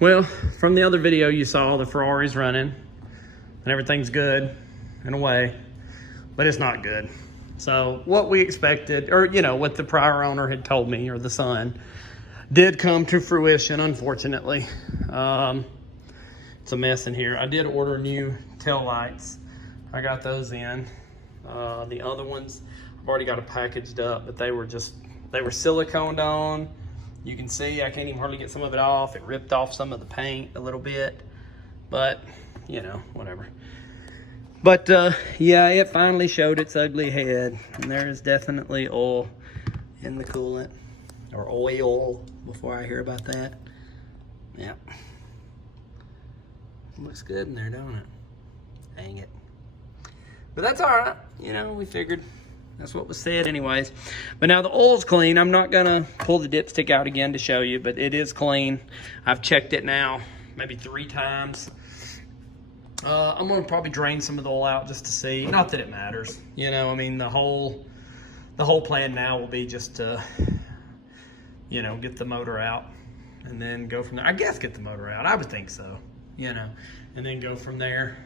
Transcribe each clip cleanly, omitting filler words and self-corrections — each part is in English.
Well, from the other video you saw, the Ferrari's running and everything's good in a way, but it's not good. So what we expected, or what the prior owner had told me, or the son, did come to fruition, unfortunately. It's a mess in here. I did order new tail lights. I got those in. The other ones, I've already got it packaged up, but they were siliconed on. You can see I can't even hardly get some of it off. It ripped off some of the paint a little bit, but whatever. But yeah, it finally showed its ugly head, and there is definitely oil in the coolant, or oil, before I hear about that. Yeah. Looks good in there, don't it? Dang it. But that's all right. We figured that's what was said anyways. But now the oil's clean. I'm not gonna pull the dipstick out again to show you, but it is clean. I've checked it now maybe 3 times. I'm gonna probably drain some of the oil out just to see. Not that it matters. I mean, the whole plan now will be just to, get the motor out and then go from there. I guess get the motor out. I would think so. And then go from there.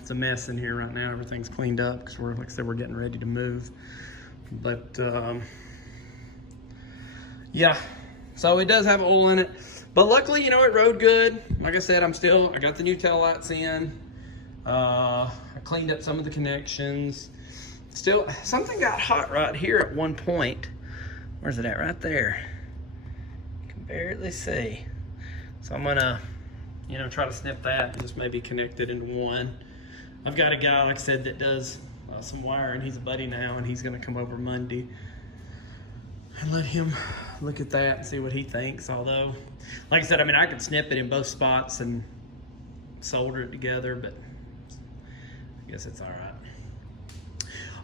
It's a mess in here right now. Everything's cleaned up because like I said, we're getting ready to move. But yeah, so it does have oil in it. But luckily, it rode good. Like I said, I got the new tail lights in. I cleaned up some of the connections. Still, something got hot right here at one point. Where's it at? Right there. You can barely see. So I'm gonna try to snip that and just maybe connect it into one. I've got a guy, like I said, that does some wiring. He's a buddy now, and he's gonna come over Monday and let him look at that and see what he thinks. Although, like I said, I could snip it in both spots and solder it together, but I guess it's all right.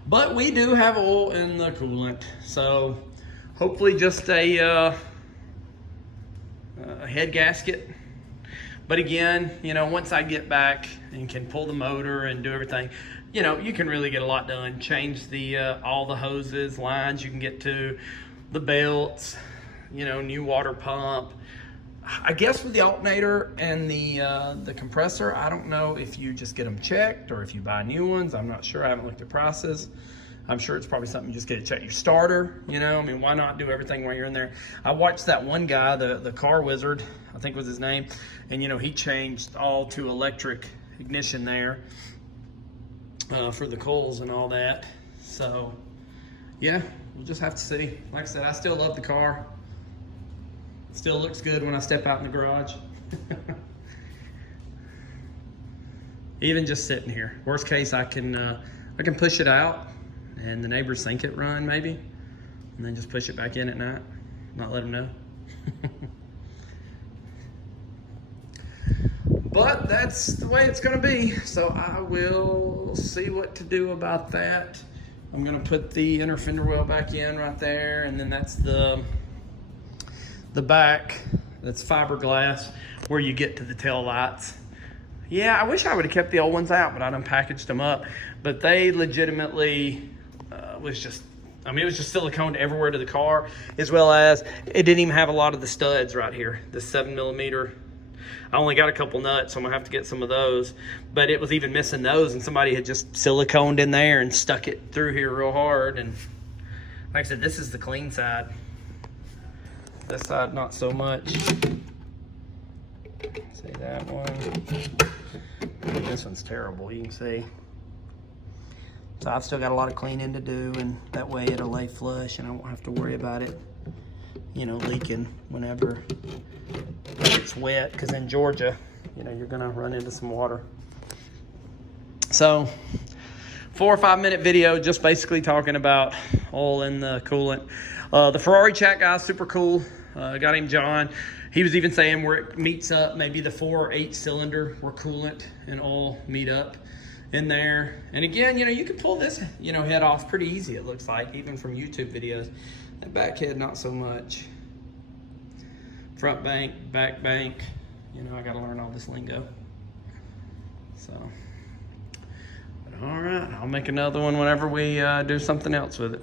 But we do have oil in the coolant, so hopefully just a head gasket. But again, once I get back and can pull the motor and do everything, you can really get a lot done. Change all the hoses, lines you can get to, the belts, new water pump. I guess with the alternator and the compressor, I don't know if you just get them checked or if you buy new ones. I'm not sure. I haven't looked at prices. I'm sure it's probably something you just get to check. Your starter, why not do everything while you're in there? I watched that one guy, the car wizard, I think was his name, and he changed all to electric ignition there for the coils and all that. So yeah, we'll just have to see. Like I said, I still love the car. Still looks good when I step out in the garage. Even just sitting here. Worst case, I can push it out and the neighbors think it run maybe, and then just push it back in at night, not let them know. But that's the way it's gonna be. So I will see what to do about that. I'm gonna put the inner fender well back in right there, and then that's the back, that's fiberglass, where you get to the tail lights. Yeah, I wish I would have kept the old ones out, but I done packaged them up. But they legitimately was just, it was just siliconed everywhere to the car, as well as it didn't even have a lot of the studs right here, the 7mm. I only got a couple nuts, so I'm gonna have to get some of those. But it was even missing those, and somebody had just siliconed in there and stuck it through here real hard. And like I said, this is the clean side. This side, not so much. See that one? This one's terrible, you can see. So I've still got a lot of cleaning to do, and that way it'll lay flush and I won't have to worry about it, leaking whenever it's wet, because in Georgia, you're gonna run into some water. So 4 or 5 minute video, just basically talking about oil in the coolant. The Ferrari chat guy, super cool. Got him John. He was even saying where it meets up, maybe the 4 or 8 cylinder where coolant and oil meet up in there. And again, you can pull this, head off pretty easy, it looks like, even from YouTube videos. That back head, not so much. Front bank, back bank. I gotta learn all this lingo. So, but all right, I'll make another one whenever we do something else with it.